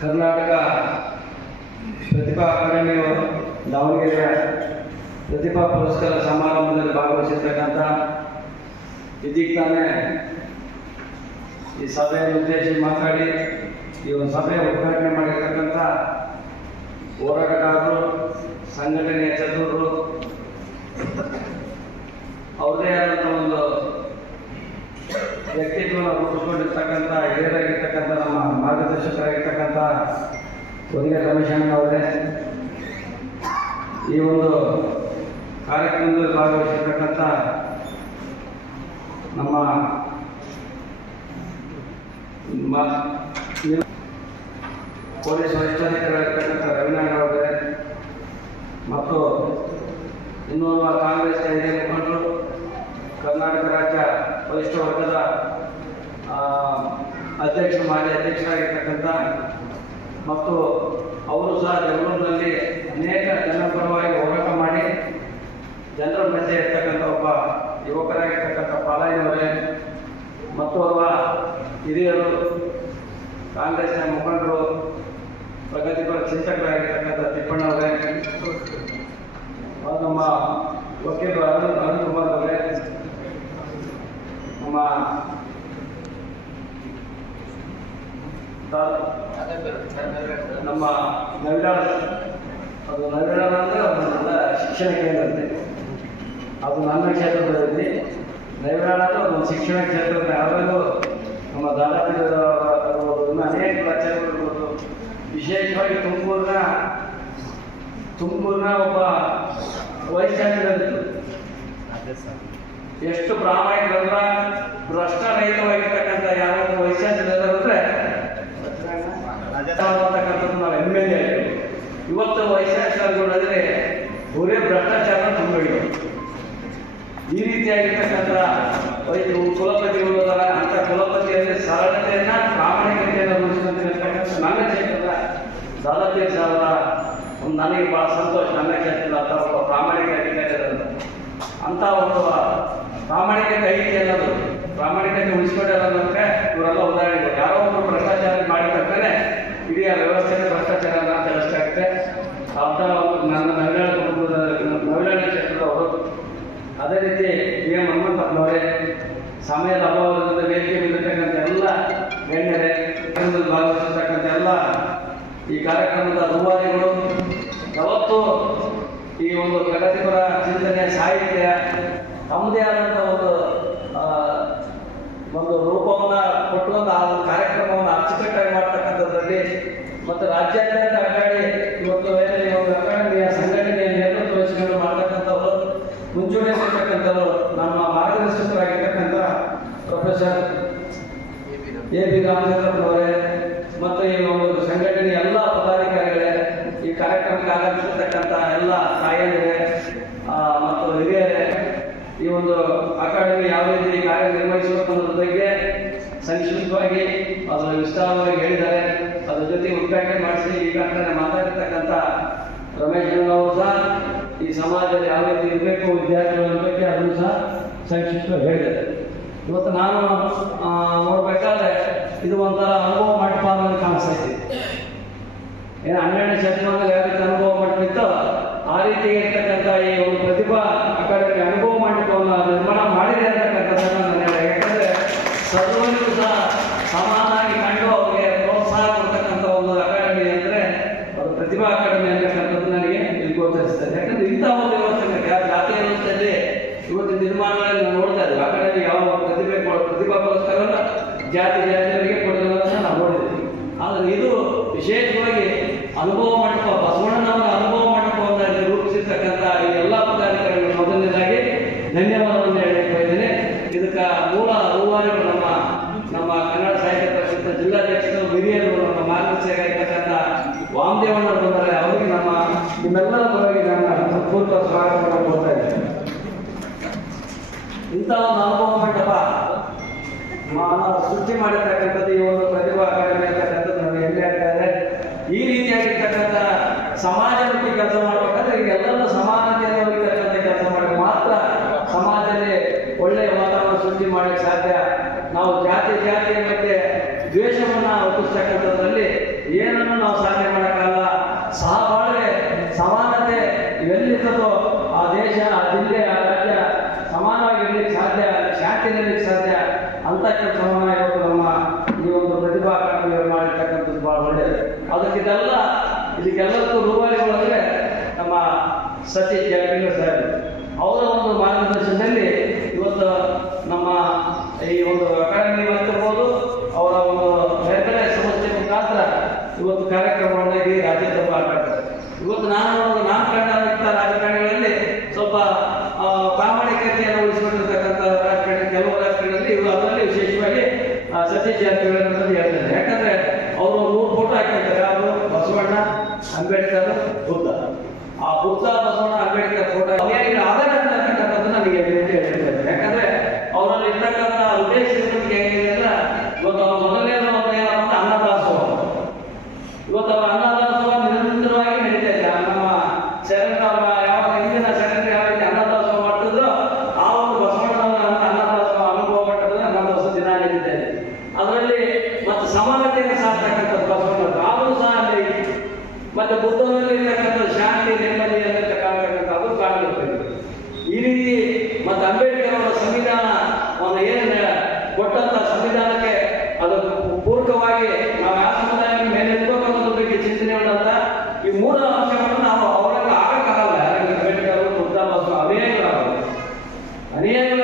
ಕರ್ನಾಟಕ ಪ್ರತಿಭಾ ಅಕಾಡೆಮಿಯವರು ದಾವಣಗೆರೆಯ ಪ್ರತಿಭಾ ಪುರಸ್ಕಾರ ಸಮಾರಂಭದಲ್ಲಿ ಭಾಗವಹಿಸಿರ್ತಕ್ಕಂಥ ಇದೀಗ ತಾನೇ ಈ ಸಭೆಯನ್ನು ಉದ್ದೇಶಿಸಿ ಮಾತಾಡಿ ಈ ಒಂದು ಸಭೆಯ ಉದ್ಘಾಟನೆ ಮಾಡಿರ್ತಕ್ಕಂಥ ಹೋರಾಟಗಾರರು, ಸಂಘಟನೆಯ ಚತುರರು ಅವ್ರದೇ ಆದಂಥ ಒಂದು ವ್ಯಕ್ತಿತ್ವವನ್ನು ರೂಪಿಸ್ಕೊಂಡಿರ್ತಕ್ಕಂಥ ಹಿರಿಯರಾಗಿರ್ತಕ್ಕಂಥ, ನಮ್ಮ ಮಾರ್ಗದರ್ಶಕರಾಗಿರ್ತಕ್ಕಂಥ ಒದಿಗೆ ಕಮಿಷನ್ ಅವರೇ, ಈ ಒಂದು ಕಾರ್ಯಕ್ರಮದಲ್ಲಿ ಭಾಗವಹಿಸಿರ್ತಕ್ಕಂಥ ನಮ್ಮ ಪೊಲೀಸ್ ವರಿಷ್ಠಾಧಿಕಾರಿಗಳಾಗಿರ್ತಕ್ಕಂಥ ರವಿನಾರಾಯಣ ಅವರೇ, ಮತ್ತು ಇನ್ನೋರ್ವ ಕಾಂಗ್ರೆಸ್ ಹಿರಿಯ ಮುಖಂಡರು ಕರ್ನಾಟಕ ರಾಜ್ಯ ವರಿಷ್ಠ ವರ್ಗದ ಆ, ಅಧ್ಯಕ್ಷರು ಮಾಜಿ ಅಧ್ಯಕ್ಷರಾಗಿರ್ತಕ್ಕಂಥ ಮತ್ತು ಅವರು ಸಹ ಬೆಂಗಳೂರಿನಲ್ಲಿ ಅನೇಕ ಜನರ ಪರವಾಗಿ ಹೋರಾಟ ಮಾಡಿ ಜನರ ಮಧ್ಯೆ ಇರ್ತಕ್ಕಂಥ ಒಬ್ಬ ಯುವಕರಾಗಿರ್ತಕ್ಕಂಥ ಪಾಲಾಯಿನವರೇ ಮತ್ತು ಒಬ್ಬ ಹಿರಿಯರು ಕಾಂಗ್ರೆಸ್ನ ಮುಖಂಡರು, ಪ್ರಗತಿಪರ ಚಿಂತಕರಾಗಿರ್ತಕ್ಕಂಥ ತಿಪ್ಪಣ್ಣವರೇ ನಮ್ಮ ವಕೀಲರು ಅರುಣ್ ಅರುಣ್ ಕುಮಾರ್ ಅವರೇ ನಮ್ಮ ತಾ- ನಮ್ಮ ನವಿರಾಳ ಅದು ನವಿರಾಳ ಅಂದರೆ ಒಂದು ಶಿಕ್ಷಣ ಕೇಂದ್ರ ಅದು ನನ್ನ ಕ್ಷೇತ್ರದಲ್ಲಿ ನವಿರಾಳ ಅಂದ್ರೆ ಒಂದು ಶಿಕ್ಷಣ ಕ್ಷೇತ್ರದ ಯಾವಾಗಲೂ ನಮ್ಮ ದಾದಾಪೀಠ ಅನೇಕ ಪ್ರಾಚಾರ್ಯರು ವಿಶೇಷವಾಗಿ ತುಮಕೂರಿನ ತುಮಕೂರಿನ ಒಬ್ಬ ಚಾನ್ಸಲರ್ ಎಷ್ಟು ಪ್ರಾಮಾಣಿಕ ಭ್ರಷ್ಟರಹಿತವಾಗಿರ್ತಕ್ಕಂಥ ಯಾರಾದ್ರೂ ವೈಸ್ ಚಾನ್ಸಲರ್ ಅಂದ್ರೆ ಅಂತಕ್ಕಂಥದ್ದು ನಾವು ಹೆಮ್ಮೆ ಇವತ್ತು ವೈಸ್ ಚಾನ್ಸಲರ್ಗಳು ಅಂದ್ರೆ ಬರೇ ಭ್ರಷ್ಟಾಚಾರ ತುಂಬಿದೆ ಈ ರೀತಿಯಾಗಿರ್ತಕ್ಕಂಥ ವೈದ್ಯರು ಕುಲಪತಿಗಳು ಅದಾರ ಅಂತ ಕುಲಪತಿಯಲ್ಲಿ ಸರಳತೆಯನ್ನ ಪ್ರಾಮಾಣಿಕತೆಯನ್ನು ರೂಪಿಸಿದಂತಿರ್ತಕ್ಕಂಥ ನನ್ನ ಕ್ಷೇತ್ರದ ದಾದಾಪೀರ್ ಸಾಲ ನನಗೆ ಬಹಳ ಸಂತೋಷ, ನನ್ನ ಕ್ಷೇತ್ರದ ಅಂತ ಒಬ್ಬ ಪ್ರಾಮಾಣಿಕ ಅಧಿಕಾರಿ. ಅಂತ ಒಂದು ಪ್ರಾಮಾಣಿಕತೆ ಐತಿ ಅನ್ನೋದು ಪ್ರಾಮಾಣಿಕತೆ ಉಳಿಸ್ಕೊಂಡಿಲ್ಲ ಅನ್ನೋದಕ್ಕೆ ಇವರೆಲ್ಲ ಉದಾಹರಣೆಗಳು ಯಾರೋ ಒಬ್ಬರು ಭ್ರಷ್ಟಾಚಾರ ಮಾಡಿ ಇಡೀ ಆ ವ್ಯವಸ್ಥೆನೇ ಭ್ರಷ್ಟಾಚಾರ ತಿಳಿಸ್ತಾಗುತ್ತೆ ಅಂತ ಒಂದು ನನ್ನ ನವಿರಾಳ ಕುಟುಂಬದ ಕ್ಷೇತ್ರದ ಅವರು ಅದೇ ರೀತಿ ಎಂ ಹನುಮಂತಪ್ಪನವರೇ ಸಮಯದ ಅಭಾವದಿಂದ ಕಾರ್ಯಕ್ರಮದ ರೂವಾರಿಗಳು. ಯಾವತ್ತು ಈ ಒಂದು ಪ್ರಗತಿಪರ ಚಿಂತನೆ ಸಾಹಿತ್ಯ ತಮ್ಮದೇ ಆದಂಥ ಒಂದು ಒಂದು ರೂಪವನ್ನು ಕೊಟ್ಟುವಂತ ಆ ಕಾರ್ಯಕ್ರಮವನ್ನು ಅಚ್ಚುಕಟ್ಟಾಗಿ ಮಾಡ್ತಕ್ಕಂಥದ್ರಲ್ಲಿ ಮತ್ತು ರಾಜ್ಯಾದ್ಯಂತ ಅಕಾಡಿ ಇವತ್ತು ಈ ಒಂದು ಅಕಾಡೆಮಿಯ ಸಂಘಟನೆಯ ನೇತೃತ್ವ ವಹಿಸಿಕೊಂಡು ಮಾಡ್ತಕ್ಕಂಥವ್ರು, ಮುಂಚೂಣಿಯಲ್ಲಿರ್ತಕ್ಕಂಥವ್ರು, ನಮ್ಮ ಮಾರ್ಗದರ್ಶಕರಾಗಿರ್ತಕ್ಕಂಥ ಪ್ರೊಫೆಸರ್ ಎ ಬಿ ರಾಮಚಂದ್ರಪ್ಪನವರೇ ಆಗಮಿಸಿರ್ತಕ್ಕಂಥ ಎಲ್ಲ ತಾಯಂದಿರೆ ಮತ್ತು ಹಿರಿಯರೇ, ಈ ಒಂದು ಅಕಾಡೆಮಿ ಯಾವ ರೀತಿ ಕಾರ್ಯನಿರ್ವಹಿಸಬೇಕು ಅನ್ನೋದ್ರ ಬಗ್ಗೆ ಸಂಕ್ಷಿಪ್ತವಾಗಿ ಅದರ ವಿಸ್ತಾರವಾಗಿ ಹೇಳಿದ್ದಾರೆ. ಅದ್ರ ಜೊತೆ ಉದ್ಘಾಟನೆ ಮಾಡಿಸಿ, ಈ ಕಡೆ ಮಾತಾಡಿರ್ತಕ್ಕಂಥ ರಮೇಶ್ ಅವರು ಸಹ ಈ ಸಮಾಜದಲ್ಲಿ ಯಾವ ರೀತಿ ಇರಬೇಕು, ವಿದ್ಯಾರ್ಥಿಗಳ ಬಗ್ಗೆ ಅದನ್ನು ಸಹ ಸಂಕ್ಷಿಪ್ತವಾಗಿ ಹೇಳಿದ್ದಾರೆ. ಇವತ್ತು ನಾನು ನೋಡ್ಬೇಕಾದ್ರೆ ಇದು ಒಂಥರ ಅನುಭವ ಮಾಡಿಪಾದ ಕಾಣಿಸ್ತಾ ಇದ್ದೀನಿ ಏನು ಹನ್ನೆರಡನೇ ಶತಮಾನದಲ್ಲಿ ಇರ್ತಕ್ಕಂಥ ಈ ಒಂದು ಪ್ರತಿಭಾ ಅಕಾಡೆಮಿ ಅನುಭವ ಮಂಟಪವನ್ನು ನಿರ್ಮಾಣ ಮಾಡಿದೆ ಅಂತಕ್ಕಂಥದ್ದನ್ನು ನಾನು ಯಾಕಂದರೆ ಸರ್ವರಿಗೂ ಸಹ ಸಮಾನಾಗಿ ಕಂಡು ಅವರಿಗೆ ಪ್ರೋತ್ಸಾಹ ಕೊಡ್ತಕ್ಕಂಥ ಒಂದು ಅಕಾಡೆಮಿ ಅಂದರೆ ಅದು ಪ್ರತಿಭಾ ಅಕಾಡೆಮಿ ಅಂತಕ್ಕಂಥದ್ದು ನನಗೆ ಇಲ್ಲಿ ಗೋಚರಿಸ್ತದೆ ಯಾಕಂದ್ರೆ ಇಂಥ ಒಂದು ವ್ಯವಸ್ಥೆ ಯಾವ ಜಾತಿಯ ವ್ಯವಸ್ಥೆಯಲ್ಲಿ ಇವತ್ತು ನಿರ್ಮಾಣಗಳಲ್ಲಿ ನಾವು ನೋಡ್ತಾ ಇದ್ದೀವಿ. ಅಕಾಡೆಮಿ ಯಾವ ಪ್ರತಿಭೆ ಪ್ರತಿಭಾ ಪುರಸ್ಕಾರವನ್ನು ಜಾತಿ ಜಾತಿಯವರಿಗೆ ಕೊಡೋದನ್ನು ನಾವು ನೋಡಿದ್ದೀವಿ. ಆದರೆ ಇದು ವಿಶೇಷವಾಗಿ ಅನುಭವ ಮಂಟಪ ಬಸವಣ್ಣನವರ ಅನುಭವ ಮಂಟಪವನ್ನು ಇಲ್ಲಿ ರೂಪಿಸಿರ್ತಕ್ಕಂಥ ಈ ಎಲ್ಲ ಪದಾಧಿಕಾರಿಗಳು ಮೊದಲನೇದಾಗಿ ಧನ್ಯವಾದವನ್ನು ಹೇಳಕ್ಕೆ ಇದ್ದೇನೆ ಇದಕ್ಕೆ ಮೂಲ ರೂವಾರಿಗಳು ನಮ್ಮ ನಮ್ಮ ಕನ್ನಡ ಸಾಹಿತ್ಯ ಪರಿಷತ್ ಜಿಲ್ಲಾಧ್ಯಕ್ಷರು ಹಿರಿಯರು ನಮ್ಮ ಮಾರ್ಗದರ್ಶಕರಾಗಿರ್ತಕ್ಕಂಥ ವಾಮದೇವನ ಬಂದರೆ ಅವರಿಗೆ ನಮ್ಮ, ನಿಮ್ಮೆಲ್ಲರ ಪರವಾಗಿ ನಾನು ಸಂಪೂರ್ಣ ಸ್ವಾಗತವನ್ನು ಕೊಡ್ತಾ ಇದ್ದೇನೆ. ಇಂತಹ ಒಂದು ಅನುಭವ ಮಂಟಪ ಸೃಷ್ಟಿ ಮಾಡಿರ್ತಕ್ಕಂಥದ್ದು ಈ ಒಂದು ಪ್ರತಿಭಾ ಅಕಾಡೆಮಿ ಅಂತಕ್ಕಂಥದ್ದು ನಮಗೆ ಹೆಮ್ಮೆ ಆಗ್ತಾ ಇದೆ ಈ ರೀತಿಯಾಗಿರ್ತಕ್ಕಂಥ ಸಮಾಜಮುಖಿ ಕೆಲಸ ಮಾಡಬೇಕಾದ್ರೆ ಈಗ ಎಲ್ಲರೂ ಸಮಾನತೆಯನ್ನು ಹೊಂದಿರ್ತಕ್ಕಂಥ ಕೆಲಸ ಮಾಡಿ ಮಾತ್ರ ಸಮಾಜದಲ್ಲಿ ಒಳ್ಳೆಯ ವಾತಾವರಣ ಸೃಷ್ಟಿ ದ್ವೇಷವನ್ನು ಏನನ್ನು ನಾವು ಸಾಧನೆ ಮಾಡೋಕ್ಕಲ್ಲ ಸಹಬಾಳ್ವೆ, ಸಮಾನತೆ ಎಲ್ಲಿರ್ತದೋ ಆ ದೇಶ, ಆ ಜಿಲ್ಲೆ, ಆ ರಾಜ್ಯ ಸಮಾನವಾಗಿರ್ಲಿಕ್ಕೆ ಸಾಧ್ಯ ಶಾಂತಿ ಸಾಧ್ಯ ಅಂತ ಸಮಾನ ಇವತ್ತು ನಮ್ಮ ಈ ಒಂದು ಪ್ರತಿಭಾ ಕಾರಂಜಿಯವರು ಮಾಡಿರ್ತಕ್ಕಂಥದ್ದು ಭಾಳ ಒಳ್ಳೆಯದು. ಅದಕ್ಕಿದೆಲ್ಲ ಇದಕ್ಕೆಲ್ಲದಕ್ಕೂ ರೂವಾರಿಗಳು ಅಂದರೆ ನಮ್ಮ ಸತೀಶ್ ಜಾರಕಿಹೊಳಿ ಸಾಹೇಬ್. ಅವರ ಒಂದು ಮಾರ್ಗದರ್ಶನದಲ್ಲಿ ಇವತ್ತು ನಮ್ಮ ಈ ಒಂದು ಅಕಾಡೆಮಿ ಮಾಡ್ತಿರ್ಬೋದು ಇವತ್ತು ಕಾರ್ಯಕ್ರಮಗಳನ್ನ ಇಡೀ ರಾಜ್ಯದ ಮಾಡ್ತಾರೆ. ಇವತ್ತು ನಾನು ಒಂದು ನಾಮಕರಣ ರಾಜಕಾರಣಿಗಳಲ್ಲಿ ಸ್ವಲ್ಪ ಪ್ರಾಮಾಣಿಕತೆಯನ್ನು ಉಳಿಸಿಕೊಂಡಿರ್ತಕ್ಕಂಥ ರಾಜಕಾರಣಿ, ಕೆಲವು ರಾಜಕಾರಣಿಗಳಲ್ಲಿ ಇವು ಅದರಲ್ಲಿ ವಿಶೇಷವಾಗಿ ಸತೀಶ್ ಜಾರಕಿಹೊಳಿ ಅನ್ನೋದು ಹೇಳ್ತಾರೆ ಯಾಕಂದ್ರೆ ಇರತಕ್ಕಂಥ ಬಸವನ ತಾವು ಸಹ ಅಲ್ಲಿ ಮತ್ತೆ ಬುದ್ಧನಲ್ಲಿ ಇರತಕ್ಕಂಥ ಶಾಂತಿ ನೆಮ್ಮದಿ ಅನ್ನಂತ ಕಾಣತಕ್ಕಂಥ ಅದು ಕಾಣುತ್ತೆ ಈ ರೀತಿ ಮತ್ತೆ ಅಂಬೇಡ್ಕರ್ ಅವರ ಸಂವಿಧಾನ ಅವನು ಏನ ಕೊಟ್ಟಂತ ಸಂವಿಧಾನಕ್ಕೆ ಅದು ಪೂರ್ವಕವಾಗಿ ನಾವು ಯಾವ ಸಮುದಾಯ ಮೇಲೆ ಇರ್ಬೇಕನ್ನೋದ್ರ ಬಗ್ಗೆ ಚಿಂತನೆ ಮಾಡಂತ ಈ ಮೂರು ಅಂಶಗಳನ್ನು ನಾವು ಅವರಲ್ಲಿ ಆಗಕ್ಕಾಗಲ್ಲ ಅಂಬೇಡ್ಕರ್ ಅವರು ಮುದ್ದಾಬಾಸು ಅನೇಕ ಅನೇಕ